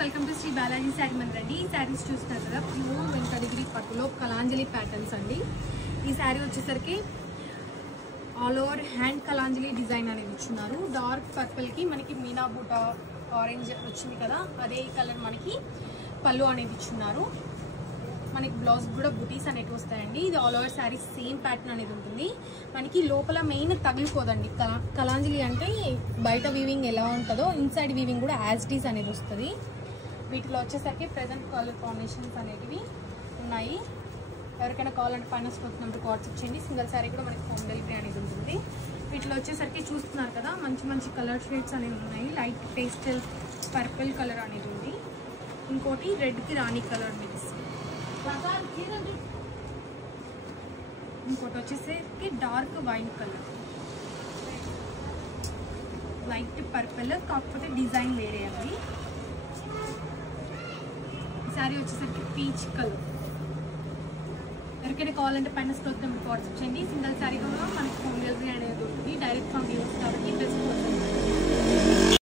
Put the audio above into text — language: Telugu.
వెల్కమ్ టు శ్రీ బాలాజీ శారీ మందిర్ అండి. ఈ శారీస్ చూస్తున్నారు కదా, ప్యూర్ వెంకటగిరి పట్టులో కలాంజలి ప్యాటర్న్స్ అండి. ఈ శారీ వచ్చేసరికి all over hand Kalanjali design అనేది ఇచ్చున్నారు. డార్క్ పర్పుల్కి మనకి మీనా బూటా ఆరెంజ్ వచ్చింది కదా, అదే కలర్ మనకి పళ్ళు అనేది ఇచ్చున్నారు. మనకి బ్లౌజ్ కూడా బుటీస్ అనేవి వస్తాయండి. ఇది all over sari same pattern అనేది ఉంటుంది. మనకి లోపల మెయిన్ తగిలిపోదండి. కలాంజలి అంటే బయట వీవింగ్ ఎలా ఉంటుందో ఇన్సైడ్ వీవింగ్ కూడా యాజ్ ఇట్ ఈస్ అనేది వస్తుంది. వీటిలో వచ్చేసరికి ప్రెజెంట్ కలర్ కాంబినేషన్స్ అనేటివి ఉన్నాయి. ఎవరికైనా కావాలంటే పైన స్టాక్ నెంబర్కి వాట్సాప్ చేయండి. సింగిల్ శారీ కూడా మనకి హోమ్ డెలివరీ అనేది ఉంటుంది. వీటిలో వచ్చేసరికి చూస్తున్నారు కదా, మంచి మంచి కలర్ షేడ్స్ అనేవి ఉన్నాయి. లైట్ పేస్టల్ పర్పుల్ కలర్ అనేది ఉంది. ఇంకోటి రెడ్కి రాణి కలర్ మిక్స్. ఇంకోటి వచ్చేసరికి dark wine colour, light purple కాకపోతే డిజైన్ వేరే అండి. శారీ వచ్చేసరికి పీచ్ కలర్. ఎవరికైనా కావాలంటే పైన స్టాక్ నెంబర్కి వాట్సాప్ చేయండి. సింగిల్ శారీ కూడా మనకి హోమ్ డెలివరీ అనేది